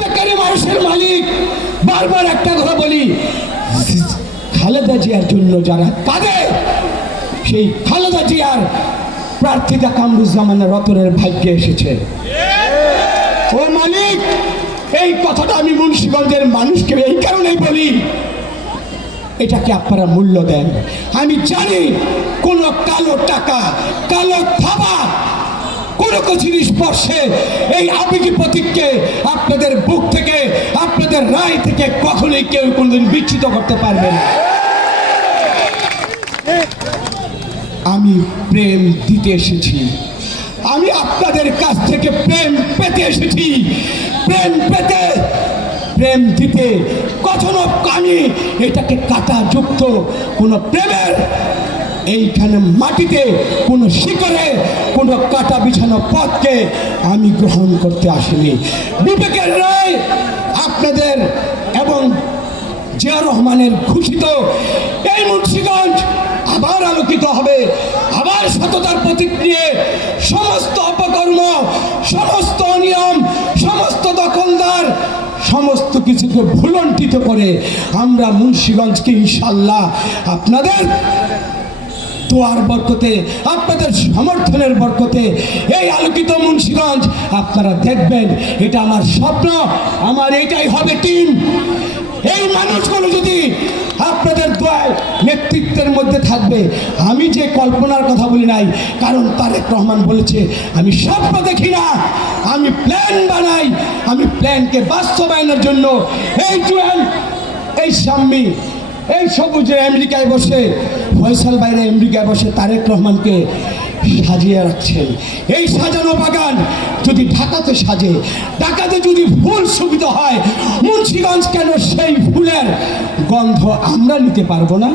Bakery মানুষের মালিক। বারবার একটা কথা বলি খালেদা জিয়ার জন্য যারা সেই খালেদা জিয়ার রতনের ভাগ্যে এসেছে। ও মালিক, এই কথাটা আমি মুন্সিগঞ্জের মানুষকে এই কারণেই বলি, এটাকে আপনারা মূল্য দেন। আমি জানি কোন কালো টাকা, কালো জিনিস স্পর্শে এই আবেগী প্রতীককে আপনাদের বুক থেকে, আপনাদের রায় থেকে কখনোই কেউ কোনোদিন বিচ্ছিত করতে পারবে না। আমি প্রেম দিতে এসেছি। আমি আপনাদের কাছ থেকে প্রেম পেতে এসেছি। প্রেম পেতে, প্রেম দিতে কখনো আমি এটাকে কাটা যুক্ত কোনো প্রেমের এইখানে মাটিতে কোনো শিকড়ে কোনো কাটা বিছানো পথকে আমি গ্রহণ করতে আসিনি। বিবেকের রায় আপনাদের এবং জিয়া রহমানের ঘোষিত এই মুন্সিগঞ্জ আবার আলোকিত হবে। আবার সততার প্রতীক নিয়ে সমস্ত অপকর্ম, সমস্ত অনিয়ম, সমস্ত দখলদার, সমস্ত কিছুকে ভুলণ্ঠিত করে আমরা মুন্সিগঞ্জকে ইনশাল্লাহ আপনাদের দোয়ার বরকতে, আপনাদের সমর্থনের বরকতে, এই আলোকিত মুন্সিগঞ্জ আপনারা দেখবেন, এটা আমার স্বপ্ন, আমার এটাই হবে টিম। এই মানুষগুলো যদি আপনাদের দোয়ায়, নেতৃত্বের মধ্যে থাকবে, আমি যে কল্পনার কথা বলি নাই, কারণ তারেক রহমান বলেছে, আমি স্বপ্ন দেখি না, আমি প্ল্যান বানাই, আমি প্ল্যানকে বাস্তবায়নের জন্য, এই জুয়েল, এই সাম্মি এই সবুজে আমেরিকায় বসে ফয়সাল বাইরে আমেরিকায় বসে তারেক রহমানকে সাজিয়ে রাখছেন। এই সাজানো বাগান যদি ঢাকাতে সাজে, ঢাকাতে যদি ফুল সুবিধ হয়, মুন্সিগঞ্জ কেন সেই ফুলের গন্ধ আমরা নিতে পারব না?